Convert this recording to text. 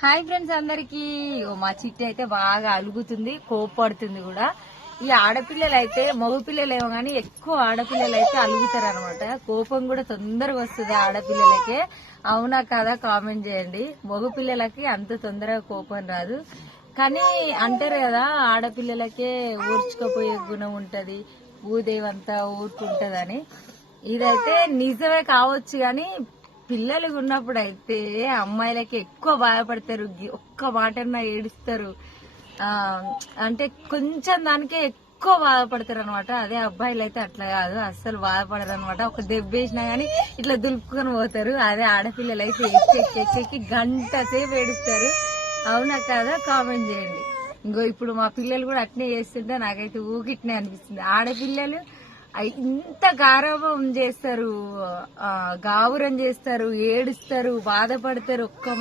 Hi friends అందరికి. మా చిట్టి అయితే బాగా అలుగుతుంది, కోపడుతుంది కూడా. ఈ ఆడపిల్లలు అయితే మగ పిల్లలు ఏమో గానీ ఎక్కువ ఆడపిల్లలు అయితే అలుగుతారు అనమాట. కోపం కూడా తొందరగా వస్తుంది ఆడపిల్లలకే. అవునా కాదా కామెంట్ చేయండి. మగ పిల్లలకి అంత తొందరగా కోపం రాదు. కానీ అంటారు కదా, ఆడపిల్లలకే ఊర్చుకపోయే గుణం ఉంటది, భూదేవంతా ఊరుకుంటదని. ఇదైతే నిజమే కావచ్చు గాని పిల్లలు ఉన్నప్పుడు అయితే అమ్మాయిలకి ఎక్కువ బాధపడతారు, ఒక్క మాటన్నా ఏడుస్తారు. ఆ అంటే కొంచెం దానికే ఎక్కువ బాధపడతారు అనమాట. అదే అబ్బాయిలు అయితే అట్లా కాదు, అస్సలు బాధపడరు అనమాట. ఒక దెబ్బ వేసినా గానీ ఇట్లా దులుపుకొని పోతారు. అదే ఆడపిల్లలు అయితే ఎక్కి గంట సేపు ఏడుస్తారు. అవునా కాదా కామెంట్ చేయండి. ఇంకో ఇప్పుడు మా పిల్లలు కూడా అట్నే చేస్తుంటే నాకైతే ఊగిట్నే అనిపిస్తుంది. ఆడపిల్లలు ఇంత గారాబం చేస్తారు, గావురం చేస్తారు, ఏడుస్తారు, బాధపడతారు. ఒక్క